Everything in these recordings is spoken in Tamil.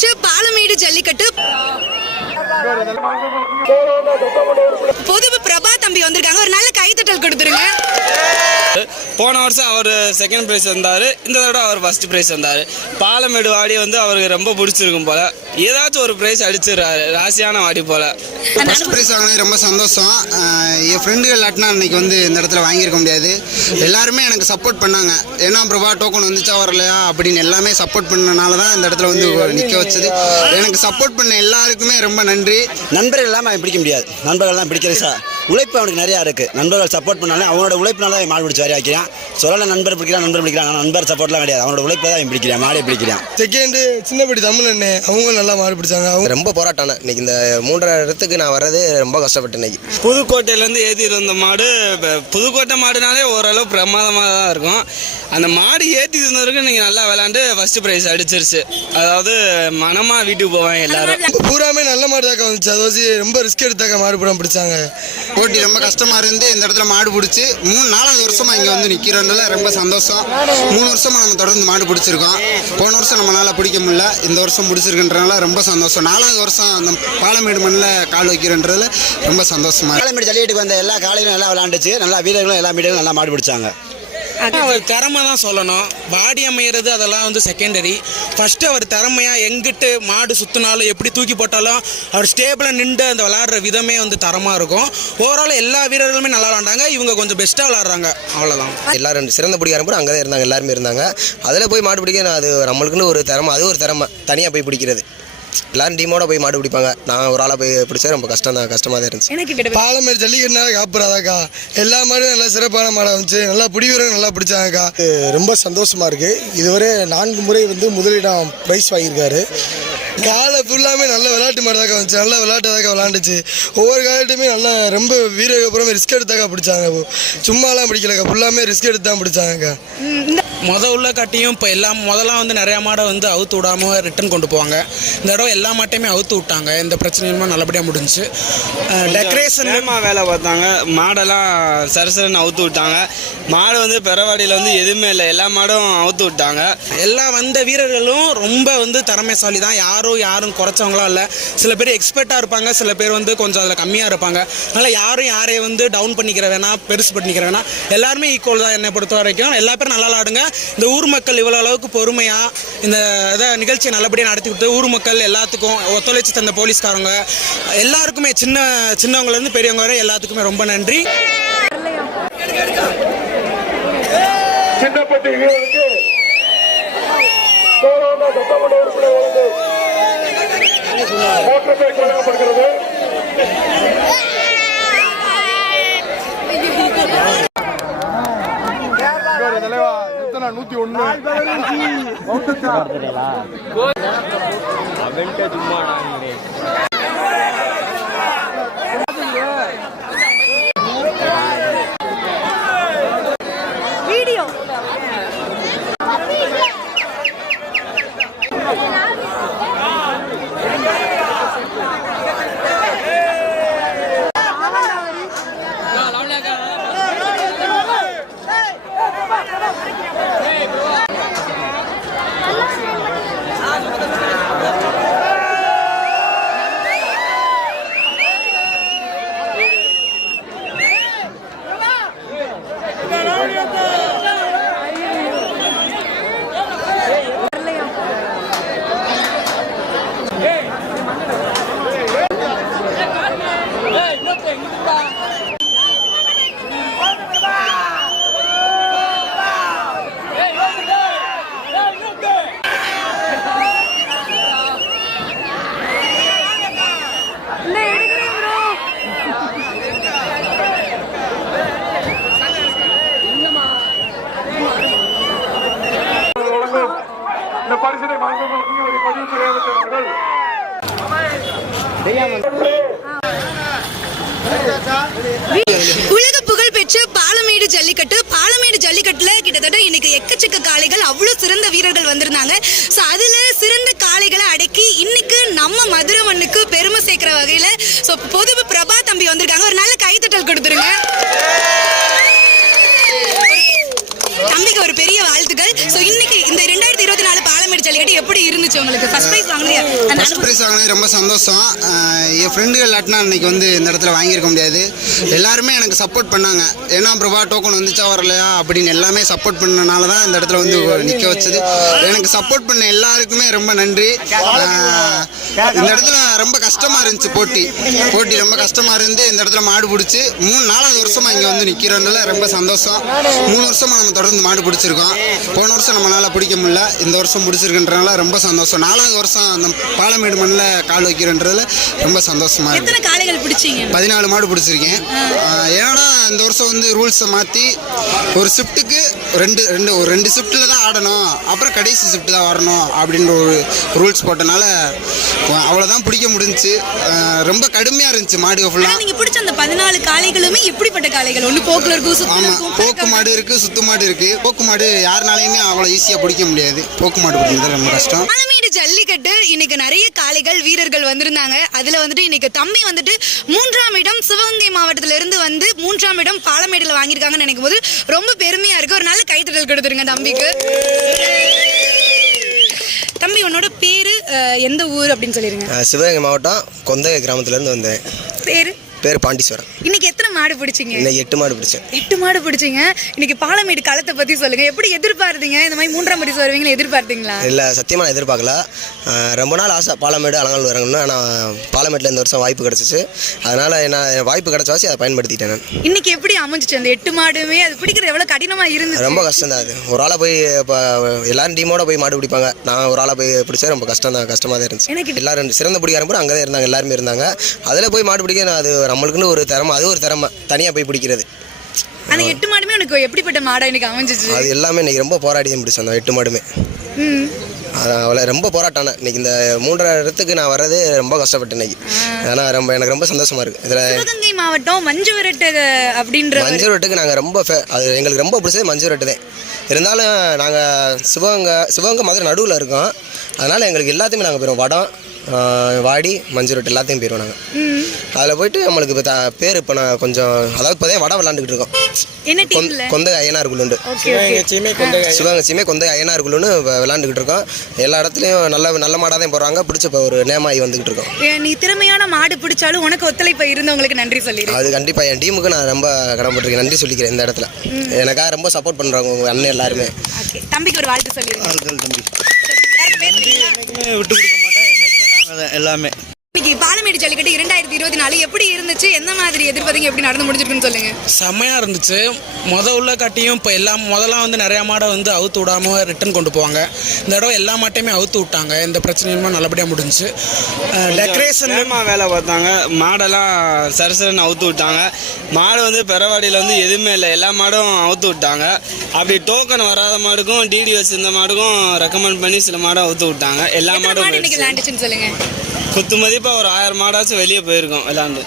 பெற்ற பாலமேடு ஜல்லிக்கட்டு. பொது பிரபா தம்பி வந்திருக்காங்க. ஒரு நல்ல கைத்தட்டல் கொடுத்துருங்க. போன வருஷம் அவர் செகண்ட் ப்ரைஸ் வந்தார் இந்த தடவை அவர் ஃபர்ஸ்ட் ப்ரைஸ் வந்தார் பாலமேடு வாடி வந்து அவருக்கு ரொம்ப பிடிச்சிருக்கும் போல. ஏதாச்சும் ஒரு ப்ரைஸ் அடிச்சிடுறாரு. ராசியான வாடி போல. ஃபர்ஸ்ட் ப்ரைஸ் வாங்கினது ரொம்ப சந்தோஷம். என் ஃப்ரெண்டுகள் இல்லாட்டினா அன்னைக்கு வந்து இந்த இடத்துல வாங்கியிருக்க முடியாது. எல்லாருமே எனக்கு சப்போர்ட் பண்ணாங்க. ஏன்னா பிரபா டோக்கன் வந்துச்சா வரலையா? அப்படின்னு எல்லாமே சப்போர்ட் பண்ணனால தான் இந்த இடத்துல வந்து நிற்க வச்சது. எனக்கு சப்போர்ட் பண்ண எல்லாருக்குமே ரொம்ப நன்றி. நண்பர்கள் இல்லாமல் பிடிக்க முடியாது. நண்பர்கள்லாம் பிடிக்கிறது சார். உழைப்பு அவனுக்கு நிறையா இருக்குது நண்பர்கள் சப்போர்ட் பண்ணாலும் அவனோட உழைப்பினால அவன் மாடு பிடிச்சி வரைய வைக்கிறான் சொல்லல நண்பர் பிடிக்கிறான் நண்பர் பிடிக்கிறான் ஆனால் நண்பர் சப்போர்ட்லாம் கிடையாது. அவனோட உழைப்பில் தான் அவன் பிடிக்கிறான் மாடே பிடிக்கிறான். செகண்டு சின்னப்படி தமிழ் அண்ணே. அவங்க நல்லா மாறு பிடிச்சாங்க. அவங்க ரொம்ப போராட்டம் இன்னைக்கு இந்த மூன்றரை இடத்துக்கு நான் வர்றது ரொம்ப கஷ்டப்பட்டேன் இன்னைக்கு. புதுக்கோட்டையிலேருந்து ஏற்றிட்டு வந்த மாடு இப்ப புதுக்கோட்டை மாடுனாலே ஓரளவு பிரமாதமாக தான் இருக்கும். அந்த மாடு ஏற்றி இருந்தவருக்கு நீங்கள் நல்லா விளாண்டு ஃபர்ஸ்ட் ப்ரைஸ் அடிச்சிருச்சு. அதாவது மனமாக வீட்டுக்கு போவாங்க எல்லாரும். பூராமே நல்ல மாடு தாக்கா வந்துச்சு. அது வச்சு ரொம்ப ரிஸ்க் எடுத்தாக்கா மாடு படம் பிடிச்சாங்க. போட்டி ரொம்ப கஷ்டமா இருந்து இந்த இடத்துல மாடு பிடிச்சி மூணு நாலாவது வருஷமா இங்கே வந்து நிற்கிறோன்றதுல ரொம்ப சந்தோஷம். மூணு வருஷமா நம்ம தொடர்ந்து மாடு பிடிச்சிருக்கோம். போன வருஷம் நம்மளால பிடிக்க முடியல. இந்த வருஷம் பிடிச்சிருக்குன்றனால ரொம்ப சந்தோஷம். நாலாவது வருஷம் அந்த பாலமேடு மண்ணில் கால் வைக்கிறன்றதுல ரொம்ப சந்தோஷமா பாலமேடு காலமேடு ஜல்லிக்கட்டுக்கு வந்த எல்லா காலையிலும் நல்லா விளாண்டுச்சு நல்லா வீரர்களும் எல்லா மீடியங்களும் நல்லா மாடு பிடிச்சாங்க. அவர் திறமை தான் சொல்லணும். வாடி அமையிறது அதெல்லாம் வந்து செகண்டரி ஃபர்ஸ்ட் அவர் திறமையா எங்கிட்டு மாடு சுத்தினாலும் எப்படி தூக்கி போட்டாலும் அவர் ஸ்டேபிளாக நின்று அந்த விளாடுற விதமே வந்து தரமா இருக்கும். ஓவரால் எல்லா வீரர்களுமே நல்லா விளாண்டாங்க இவங்க கொஞ்சம் பெஸ்ட்டாக விளாடுறாங்க அவ்வளோதான் எல்லாரும் சிறந்த பிடிக்காரன் கூட அங்கே தான் இருந்தாங்க. எல்லாருமே இருந்தாங்க. அதில் போய் மாடு பிடிக்க அது நம்மளுக்குன்னு ஒரு திறமை. அது ஒரு திறமை. தனியாக போய் பிடிக்கிறது. எல்லாரும் டீமோட போய் மாடு பிடிப்பாங்க. நான் ஒரு ஆளாக போய் பிடிச்சா ரொம்ப கஷ்டம் தான் கஷ்டமாக தான் இருந்துச்சு பாலமேடு ஜல்லிக்கட்டுனா காப்புறாதாக்கா? எல்லா மாடும் நல்லா சிறப்பான மாடாக வந்துச்சு. நல்லா பிடிவரும் நல்லா பிடிச்சாங்கக்கா. ரொம்ப சந்தோஷமா இருக்கு. இதுவரை நான்கு முறை வந்து முதலிடம் பிரைஸ் வாங்கியிருக்காரு. காலை ஃபுல்லாமே நல்ல விளையாட்டு மாடு தாக்கா வந்துச்சு. நல்ல விளையாட்டு தாக்கா விளாண்டுச்சு ஒவ்வொரு காலட்டுமே நல்லா ரொம்ப வீரருக்கு அப்புறமே ரிஸ்க் எடுத்தாக்கா பிடிச்சாங்க. சும்மாலாம் பிடிக்கலக்கா. ஃபுல்லாமே ரிஸ்க் எடுத்து தான் பிடிச்சாங்கக்கா முத உள்ள காட்டியும் இப்போ எல்லாம் முதல்லாம் வந்து நிறையா மாடை வந்து அவுத்து விடாமல் ரிட்டர்ன் கொண்டு போவாங்க. இந்த தடவை எல்லா மாட்டையுமே அவுத்து விட்டாங்க. எந்த பிரச்சனையுமே நல்லபடியாக முடிஞ்சுச்சு டெக்கரேஷன் வேலை பார்த்தாங்க. மாடெல்லாம் சரசரன்னு அவுத்து விட்டாங்க. மாடு வந்து பெறவாடியில் வந்து எதுவுமே இல்லை. எல்லா மாடும் அவுத்து விட்டாங்க. எல்லா வந்த வீரர்களும் ரொம்ப வந்து திறமைசாலி தான். யாரும் யாரும் குறைச்சவங்களாம் இல்லை. சில பேர் எக்ஸ்பர்ட்டாக இருப்பாங்க. சில பேர் வந்து கொஞ்சம் அதில் கம்மியாக இருப்பாங்க. அதனால் யாரும் யாரையும் வந்து டவுன் பண்ணிக்கிற வேணாம் பெருசு பண்ணிக்கிற வேணாம். எல்லாருமே ஈக்குவல் தான். என்னை பொறுத்த வரைக்கும் எல்லா பேரும் நல்லா விளாடுங்க. இந்த ஊர் மக்கள் இவ்வளோ அளவுக்கு பொறுமையாக இந்த இதை நிகழ்ச்சியை நல்லபடியாக நடத்தி ஊர் மக்கள் எல்லாத்துக்கும் ஒத்துழைச்சி தந்த போலீஸ்காரங்க எல்லாருக்குமே சின்ன சின்னவங்கலேருந்து பெரியவங்க வரை எல்லாத்துக்குமே ரொம்ப நன்றி. சின்னப்பட்டி வீரருக்கு சட்டமன்ற உறுப்பினர்களுக்கு மோட்டார் வழங்கப்படுகிறது நூத்தி ஒண்ணு. வீடியோ இன்னைக்கு எக்கச்சக்க காளைகள் அவ்வளோ சிறந்த வீரர்கள் வந்திருந்தாங்க. ஸோ அதுல சிறந்த காளைகளை அடக்கி இன்னைக்கு நம்ம மதுரை மண்ணுக்கு பெருமை சேர்க்கிற வகையில ஸோ பொது பிரபா தம்பி வந்திருக்காங்க. ஒரு நல்ல கைத்தட்டல் கொடுத்துருங்க. தம்பிக்கு ஒரு பெரிய வாழ்த்துக்கள். பாலமேடு ஜல்லிக்கட்டு எப்படி இருந்துச்சு இருந்துச்சு உங்களுக்கு? ஃபர்ஸ்ட் பிரைஸ் வாங்குனீங்க. அந்த ஃபர்ஸ்ட் ப்ரைஸ் வாங்கினது ரொம்ப சந்தோஷம். என் ஃப்ரெண்டுகள் இல்லாட்டினா இன்னைக்கு வந்து இந்த இடத்துல வாங்கியிருக்க முடியாது. எல்லாருமே எனக்கு சப்போர்ட் பண்ணாங்க. ஏன்னா பிரபா டோக்கன் வந்துச்சா வரலையா அப்படின்னு எல்லாமே சப்போர்ட் பண்ணனால தான் இந்த இடத்துல வந்து நிற்க வச்சது. எனக்கு சப்போர்ட் பண்ண எல்லாருக்குமே ரொம்ப நன்றி. இந்த இடத்துல ரொம்ப கஷ்டமாக இருந்துச்சு போட்டி. போட்டி ரொம்ப கஷ்டமாக இருந்து இந்த இடத்துல மாடு பிடிச்சி மூணு நாலாவது வருஷமாக இங்கே வந்து நிற்கிறதுனால ரொம்ப சந்தோஷம். மூணு வருஷமாக நம்ம தொடர்ந்து மாடு பிடிச்சிருக்கோம். போன வருஷம் நம்மளால் பிடிக்க முடியல. இந்த வருஷம் பிடிச்சிருக்குன்றனால ரொம்ப சந்தோஷம். நாலாவது வருஷம் அந்த பாலமேடு மண்ணில் கால் வைக்கிறன்றதுல ரொம்ப சந்தோஷமாக இருக்கு. எத்தனை காளைகள் பிடிச்சீங்க? பதினாலு மாடு பிடிச்சிருக்கேன். ஆஹ் ஏன்னா இந்த வருஷம் வந்து ரூல்ஸை மாற்றி ஒரு ஷிஃப்ட்டுக்கு ரெண்டு ரெண்டு ஒரு ரெண்டு ஷிஃப்ட்டில் தான் ஆடணும். அப்புறம் கடைசி ஷிஃப்ட் தான் வரணும் அப்படின்ற ஒரு ரூல்ஸ் போட்டனால அவ்வளோதான் பிடிக்க முடிஞ்சுச்சு. ஆஹ் ரொம்ப கடுமையாக இருந்துச்சு மாடு ஆனா ஃபுல்லாக நீங்க பிடிச்ச அந்த பதினாலு காளைகளுமே எப்படிப்பட்ட காளைகள்? ஒண்ணு போக்குல இருக்கும் சுத்தம் ஆமாம் இருக்கும் போக்கு மாடு இருக்குது சுத்து மாடு இருக்குது போக்கு மாடு யாருனாலையுமே அவ்வளோ ஈஸியாக பிடிக்க முடியாது. போக்கு மாடு பிடிக்கிறது ரொம்ப கஷ்டம். பாலமேடு ஜல்லிக்கட்டு இன்னைக்கு நிறைய காளைகள் வீரர்கள் வந்திருந்தாங்க. அதுல வந்துட்டு இன்னைக்கு தம்பி வந்துட்டு மூன்றாம் இடம் சிவகங்கை மாவட்டத்துல இருந்து வந்து மூன்றாம் இடம் பாலமேடுல வாங்கியிருக்காங்கன்னு நினைக்கும் போது ரொம்ப பெருமையா இருக்கு. ஒரு நல்ல கைத்தட்டல் கொடுத்துருங்க தம்பிக்கு. தம்பி உன்னோட பேரு எந்த ஊர் அப்படின்னு சொல்லிருங்க. சிவகங்கை மாவட்டம் கொந்தகை கிராமத்துலேருந்து வந்தேன். பேரு? பேர் பாண்டீஸ்வரன். இன்னைக்கு எத்தனை மாடு பிடிச்சீங்க? இன்னைக்கு எட்டு மாடு பிடிச்சேன். எட்டு மாடு பிடிச்சீங்க. இன்னைக்கு பாலமேடு களத்தை பத்தி சொல்லுங்க. எப்படி எதிர்பார்த்தீங்க? இந்த மாதிரி மூன்றாம் பரிசு வருவீங்கன்னு எதிர்பார்த்தீங்களா? இல்லை சத்தியமாக நான் எதிர்பார்க்கல. ரொம்ப நாள் ஆசை பாலமேடு அலங்கால் இறங்கணும்னு. ஆனால் பாலமேட்டில் இந்த வருஷம் வாய்ப்பு கிடச்சிச்சு. அதனால் நான் வாய்ப்பு கிடச்ச வாசி அதை பயன்படுத்திட்டேன் நான். இன்னைக்கு எப்படி அமைஞ்சிச்சு? அந்த எட்டு மாடுமே அது பிடிக்கிறது எவ்வளவு கடினமா இருந்துச்சு ரொம்ப கஷ்டம் தான் அது. ஒரு ஆளாக போய் இப்போ எல்லாரும் டீமோட போய் மாடு பிடிப்பாங்க. நான் ஒரு ஆளாக போய் பிடிச்சா ரொம்ப கஷ்டம் தான் கஷ்டமாக தான் இருந்துச்சு. எனக்கு- எல்லாரும் சிறந்த பிடிக்காரன் கூட அங்கே தான் இருந்தாங்க. எல்லாருமே இருந்தாங்க. அதில் போய் மாடு பிடிக்க நான் அது நம்மளுக்குன்னு ஒரு திறமை அது ஒரு திறமை. தனியாக போய் பிடிக்கிறது. அந்த எட்டு மாடுமே உனக்கு எப்படிப்பட்ட மாடா இன்னைக்கு அமைஞ்சிச்சு? அது எல்லாமே இன்னைக்கு ரொம்ப போராடி தான் பிடிச்சேன் அந்த எட்டு மாடுமே. அவளை ரொம்ப போராட்டானேன் இன்னைக்கு இந்த மூன்றரை இடத்துக்கு நான் வர்றது ரொம்ப கஷ்டப்பட்டேன் இன்னைக்கு. ஏன்னா ரொம்ப எனக்கு ரொம்ப சந்தோஷமா இருக்கு. இதில் மாவட்டம் மஞ்சு விரட்டு அப்படின்ற ஒரு- மஞ்சள் ரொட்டுக்கு நாங்கள் ரொம்ப அது எங்களுக்கு ரொம்ப பிடிச்சது மஞ்சள் ரொட்டு தான். இருந்தாலும் நாங்கள் சிவகங்கை சிவகங்கை மதுரை நடுவில் இருக்கோம். அதனால் எங்களுக்கு எல்லாத்தையுமே நாங்கள் போயிடுவோம் வடம் வாடி மஞ்சள் ரொட்டு எல்லாத்தையும் போயிடுவோம் நாங்கள். அதில் போயிட்டு நம்மளுக்கு இப்போ த- பேர் இப்போ நான் கொஞ்சம் அதாவது இப்போ தான் வடம் விளாண்டுக்கிட்டு இருக்கோம். என்ன டீம்ல கொந்தை அய்யனார் குழுண்டு. Okay okay. சிவகங்கைச்சியுமே கொந்தை அய்யனார் குழுன்னு வ- விளாண்டுக்கிட்டு இருக்கோம். எல்லா இடத்துலையும் நல்ல நல்ல மாடாக தான் போடுறாங்க. பிடிச்ச இப்போ ஒரு நேமாகி வந்துக்கிட்டு இருக்கோம். ஏ, நீ திறமையான மாடு பிடிச்சாலும் உனக்கு ஒத்துழைப்பு இருந்தவங்களுக்கு நன்றி சொல்லிடு. அது கண்டிப்பாக என் டீமுக்கு நான் ரொம்ப கடமைப்பட்டிருக்கேன். நன்றி சொல்லிக்கிறேன் இந்த இடத்துல. எனக்காக ரொம்ப சப்போர்ட் பண்ணுறாங்க உங்கள் அண்ணன் எல்லாருமே. ஓகே தம்பிக்கு ஒரு வாழ்த்து சொல்லிடுங்க தம்பி. யாருக்கு பேசுறீங்களா? விட்டு கொடுக்க மாட்டேன் என்னைக்குமே நாங்கள் எல்லாமே இன்னைக்கு பாலமேடு ஜல்லிக்கட்டு இரண்டாயிரத்தி இருபத்தி நாலு எப்படி இருந்துச்சு? எந்த மாதிரி எதிர்பார்த்தீங்க? எப்படி நடந்து முடிஞ்சிருக்குன்னு சொல்லுங்க. செம்மையாக இருந்துச்சு. முத உள்ள காட்டியும் இப்போ எல்லாம் முதல்லாம் வந்து நிறையா மாடை வந்து அவுத்து விடாமல் ரிட்டர்ன் கொண்டு போவாங்க. இந்த தடவை எல்லா மாட்டையுமே அவுத்து விட்டாங்க. எந்த பிரச்சனையுமே நல்லபடியாக முடிஞ்சுச்சு டெக்கரேஷன் வேலை பார்த்தாங்க. மாடெல்லாம் சரசரன்னு அவுத்து விட்டாங்க. மாடு வந்து பெறவாடியில் வந்து எதுவுமே இல்லை. எல்லா மாடும் அவுத்து விட்டாங்க. அப்படி டோக்கன் வராத மாடுக்கும் டிடி வச்சிருந்த மாடுக்கும் ரெக்கமெண்ட் பண்ணி சில மாடை அவுத்து விட்டாங்க. எல்லா மாடும் குத்து மதிப்பாக ஒரு ஆயிரம் மாடாச்சும் வெளியே போயிருக்கோம் விளாண்டு.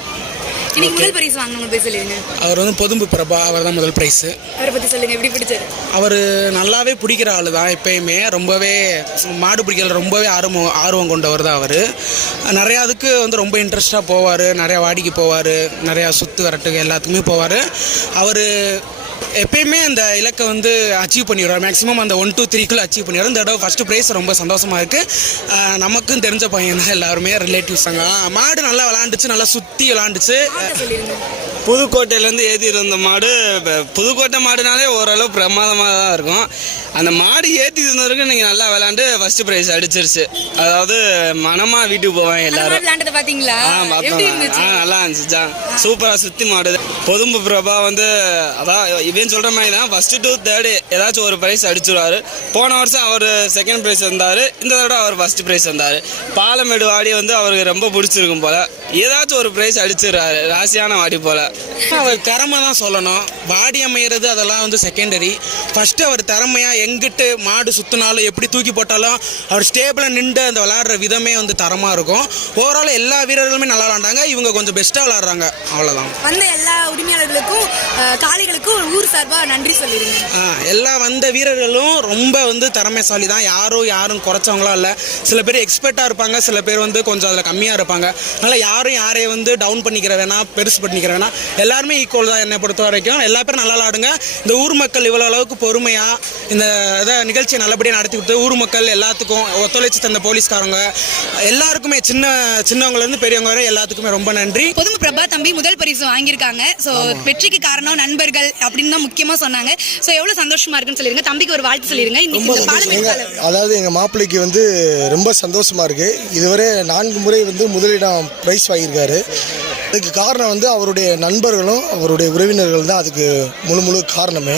இன்னைக்கு முதல் பரிசு வாங்கினவங்க போய் சொல்லிடுங்க அவர் வந்து பொதும்பு பிரபா அவர் தான் முதல் ப்ரைஸு அவரை பத்தி சொல்லுங்க எப்படி பிடிச்சது? அவர் நல்லாவே பிடிக்கிற ஆள் தான் எப்பயுமே. ரொம்பவே மாடு பிடிக்கல ரொம்பவே ஆர்வம் ஆர்வம் கொண்டவர் தான் அவர். நிறையா அதுக்கு வந்து ரொம்ப இன்ட்ரெஸ்டாக போவார். நிறையா வாடிக்கு போவார். நிறையா சுற்று வரட்டுக்கு எல்லாத்துக்குமே போவார். அவர் எப்பயுமே அந்த இலக்கை வந்து அச்சீவ் பண்ணிடுவார். மேக்ஸிமம் அந்த ஒன் டூ த்ரீக்குள்ளே அச்சீவ் பண்ணிடுவார். இந்த தடவை ஃபஸ்ட்டு ப்ரைஸ் ரொம்ப சந்தோஷமாக இருக்குது நமக்கும் தெரிஞ்ச பையன் தான் எல்லாருமே ரிலேட்டிவ்ஸ் தாங்க மாடு நல்லா விளாண்டுச்சு நல்லா சுற்றி விளாண்டுச்சு. புதுக்கோட்டையிலேருந்து ஏற்றி இருந்த மாடு இப்போ புதுக்கோட்டை மாடுனாலே ஓரளவு பிரமாதமாக தான் இருக்கும். அந்த மாடு ஏற்றி இருந்தவருக்கு நீங்கள் நல்லா விளாண்டு ஃபர்ஸ்ட் ப்ரைஸ் அடிச்சிருச்சு. அதாவது மனமாக வீட்டுக்கு போவாங்க அந்த எல்லாரும். மாடு பாத்தீங்களா? ஆ எப்படி பார்த்தோம் ஆ இருந்துச்சு நல்லா இருந்துச்சு. ஜா சூப்பராக சுற்றி மாடுது பொதும்பு பிரபா வந்து அதான் இவன் சொல்கிற மாதிரி தான் ஃபஸ்ட்டு டூ தேர்டு ஏதாச்சும் ஒரு ப்ரைஸ் அடிச்சிருவாரு. போன வருஷம் அவர் செகண்ட் ப்ரைஸ் வந்தார் இந்த தடவை அவர் ஃபஸ்ட் ப்ரைஸ் வந்தார் பாலமேடு வாடி வந்து அவருக்கு ரொம்ப பிடிச்சிருக்கும் போல். ஏதாச்சும் ஒரு ப்ரைஸ் அடிச்சிடுறாரு ராசியான வாடி போல். அவர் திறமை தான் சொல்லணும். வாடி அமையிறது அதெல்லாம் வந்து செகண்டரி ஃபர்ஸ்ட் அவர் திறமையா எங்கிட்டு மாடு சுத்தினாலும் எப்படி தூக்கி போட்டாலும் அவர் ஸ்டேபிளாக நின்று அந்த விளையாடுற விதமே வந்து தரமாக இருக்கும். ஓவரால் எல்லா வீரர்களுமே நல்லா விளாண்டாங்க இவங்க கொஞ்சம் பெஸ்ட்டாக விளாட்றாங்க அவ்வளோதான் வந்த எல்லா உரிமையாளர்களுக்கும் காளைகளுக்கும் ஊர் சார்பா நன்றி சொல்லிடுங்க எல்லா எல்லா வந்த வீரர்களும் ரொம்ப வந்து திறமைசாலி தான். யாரும் யாரும் குறைச்சவங்களாம் இல்லை. சில பேர் எக்ஸ்பர்ட்டாக இருப்பாங்க. சில பேர் வந்து கொஞ்சம் அதில் கம்மியாக இருப்பாங்க. அதனால் யாரும் யாரையும் வந்து டவுன் பண்ணிக்கிற வேணாம் பெருசு பண்ணிக்கிற வேணாம் எல்லாருமே ஈக்குவல் தான் என்னை பொறுத்த வரைக்கும். எல்லா பேரும் நல்லா விளாடுங்க. இந்த ஊர் மக்கள் இவ்வளோ அளவுக்கு பொறுமையாக இந்த இதை நிகழ்ச்சியை நல்லபடியாக நடத்தி கொடுத்து ஊர் மக்கள் எல்லாத்துக்கும் ஒத்துழைச்சு தந்த போலீஸ்காரங்க எல்லாருக்குமே சின்ன சின்னவங்கலேருந்து பெரியவங்க வரை எல்லாத்துக்குமே ரொம்ப நன்றி. பொதும பிரபா தம்பி முதல் பரிசு வாங்கியிருக்காங்க. ஸோ வெற்றிக்கு காரணம் நண்பர்கள் அப்படின்னு தான் முக்கியமா சொன்னாங்க. ஸோ எவ்வளவு சந்தோஷமா இருக்குன்னு சொல்லிருங்க. தம்பிக்கு ஒரு வாழ்த்து சொல்லிருங்க. ரொம்ப சந்தோஷம். அதாவது எங்கள் மாப்பிள்ளைக்கு வந்து ரொம்ப சந்தோஷமா இருக்கு. இதுவரை நான்கு முறை வந்து முதலிடம் ப்ரைஸ் வாங்கியிருக்காரு. அதுக்கு காரணம் வந்து அவருடைய நண்பர்களும் அவருடைய உறவினர்கள் தான் அதுக்கு முழு முழு காரணமே.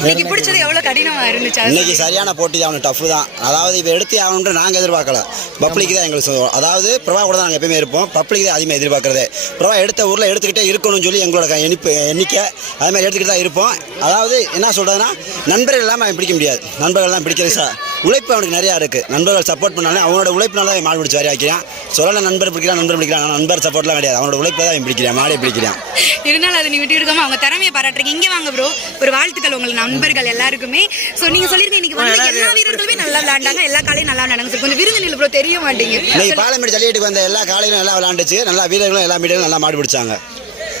இன்னைக்கு பிடிச்சது எவ்வளவு கடினமா இருந்துச்சு இன்னைக்கு சரியான போட்டி தான் அவனுக்கு டஃப் தான். அதாவது இப்போ எடுத்து ஆகணுன்ற நாங்கள் எதிர்பார்க்கல. பப்ளிக் தான் எங்களுக்கு சொல்லுவோம் அதாவது பிரபா கூட தான் நாங்கள் எப்பயுமே இருப்போம். பப்ளிக் தான் அதிகமாக எதிர்பார்க்கறதே. பிரபா எடுத்த ஊரில் எடுத்துக்கிட்டே இருக்கணும்னு சொல்லி எங்களோட எண்ணிப்பு எண்ணிக்கை அதே மாதிரி எடுத்துக்கிட்டு தான் இருப்போம். அதாவது என்ன சொல்கிறதுனா நண்பர்கள் இல்லாமல் அவன் பிடிக்க முடியாது. நண்பர்கள் தான் பிடிக்கிறது சார் உழைப்பு அவனுக்கு நிறையா இருக்குது நண்பர்கள் சப்போர்ட் பண்ணாலே அவனோட உழைப்பினால தான் மாடு பிடிச்சி வரைய வைக்கிறான் சொல்லலை நண்பர் பிடிக்கிறான் நண்பர் பிடிக்கிறான் நண்பர் சப்போர்ட்லாம் கிடையாது. அவனோட உழைப்பில் தான் அவன் பிடிக்கிறான் மாடே பிடிக்கிறான். இருந்தாலும் அதை நீ விட்டு கொடுக்காம அவங்க திறமையை பாராட்டுறீங்க. இங்க வாங்க ப்ரோ ஒரு வாழ்த்துக்கள் உங்கள் நண்பர்கள் எல்லாருக்குமே. ஸோ நீங்க சொல்லிருங்க இன்னைக்கு வந்து எல்லா வீரர்களுமே நல்லா விளையாண்டாங்க எல்லா காலையும் நல்லா விளையாண்டாங்க. கொஞ்சம் விருது நிலை ப்ரோ தெரிய மாட்டீங்க இன்னைக்கு பாலமேடு ஜல்லிக்கட்டுக்கு வந்த எல்லா காலையிலும் நல்லா விளாண்டுச்சு நல்லா வீரர்களும் எல்லா மீடியும் நல்லா மாடு பிடிச்சாங்க.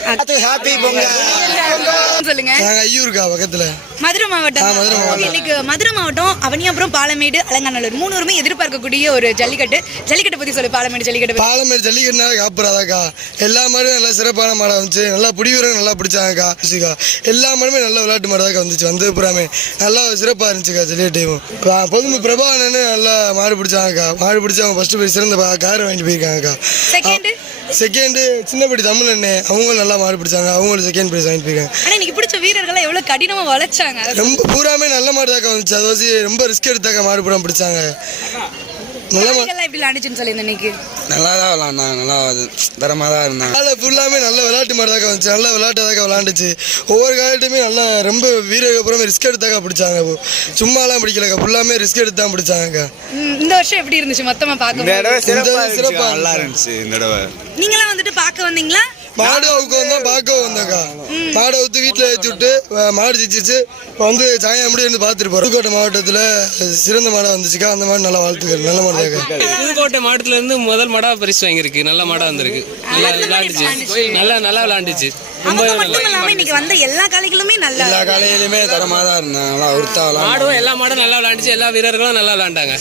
ஹாப்பி பொங்கல். சொல்லுங்க. ஐயூருக்கா பக்கத்தில். மதுரை மாவட்டம். இன்னைக்கு மதுரை மாவட்டம் அவனியாபுரம் பாலமேடு அலங்காநல்லூர் மூணுருமே எதிர்பார்க்கக்கூடிய ஒரு ஜல்லிக்கட்டு. ஜல்லிக்கட்டு பத்தி சொல்லு பாலமேடு ஜல்லிக்கட்டு. பாலமேடு ஜல்லிக்கட்டுனா காப்புறாதாக்கா. எல்லா மாடும் நல்லா சிறப்பான மாடாக வந்துச்சு. நல்லா பிடிவரம் நல்லா பிடிச்சாங்கக்கா. வச்சுக்கா எல்லா மாடுமே நல்ல விளையாட்டு மாடாக வந்துச்சு. வந்து புறாமே நல்லா சிறப்பாக இருந்துச்சுக்கா ஜல்லிக்கட்டையும். பொதுமை பிரபாகரன் நல்லா மாடு பிடிச்சாங்கக்கா. மாடு பிடிச்சி அவங்க ஃபஸ்ட்டு போய் சிறந்த கார் வாங்கிட்டு போயிருக்காங்கக்கா? செகண்டு சின்னப்படி தமிழ் அண்ணே அவங்களும் நல்லா மாடு பிடிச்சாங்க. அவங்களும் செகண்ட் ப்ரைஸ் வாங்கிட்டு போயிருக்காங்க. இன்னைக்கு பிடிச்ச வீரர்கள் எவ்வளவு கடினமா வளைச்சாங்க ரொம்ப பூராமே நல்ல மாடு தாக்கா வந்துச்சு. அது வச்சு ரொம்ப ரிஸ்க் எடுத்தாக்கா மாடு பிடிச்சாங்க. நல்ல எப்படி விளையாண்டுச்சுன்னு சொல்லியிருந்தேன் இன்னைக்கு நல்லா தான் விளாண்டாங்க நல்லா தரமாக தான் இருந்தாங்க. காலை ஃபுல்லாமே நல்ல விளையாட்டு மாதிரி தாக்கா வந்துச்சு நல்ல விளாண்டுச்சு ஒவ்வொரு காலத்துமே நல்லா ரொம்ப வீரர்கள் புறமே ரிஸ்க் எடுத்தாக்கா பிடிச்சாங்க. சும்மாலாம் பிடிக்கலக்கா ஃபுல்லாமே ரிஸ்க் எடுத்து தான் ம், இந்த வருஷம் எப்படி இருந்துச்சு? மொத்தமா இந்த பார்க்க தடவை சிறப்பாக இந்த நல்லா இருந்துச்சு. இருந்துச்சு இந்த தடவை. நீங்களாம் வந்துட்டு பார்க்க வந்தீங்களா? மாடு அவுக்கு வந்தோம் பார்க்க வந்தோக்கா மாடை ஊற்றி வீட்டில் ஏற்றி விட்டு மாடு ஜெயிச்சிச்சு இப்போ வந்து சாயம் முடி இருந்து பார்த்துட்டு போகிறோம் புதுக்கோட்டை மாவட்டத்தில் சிறந்த மாடாக வந்துச்சுக்கா. அந்த மாடு நல்லா வாழ்த்துக்கள். நல்ல மாடு தாக்கா புதுக்கோட்டை மாவட்டத்துல இருந்து முதல் மாடா பரிசு வாங்கியிருக்கு. நல்ல மாடா வந்திருக்கு. நல்லா விளையாண்டுச்சு. நல்லா நல்லா இன்னைக்கு வந்த எல்லா காளைகளுமே நல்லா எல்லா காலையிலுமே தரமாக தான் இருந்தாங்க. நல்லா உருத்தா விளாண்டாங்க மாடும் எல்லா மாடும் நல்லா விளையாண்டுச்சு. எல்லா வீரர்களும் நல்லா விளையாண்டாங்க.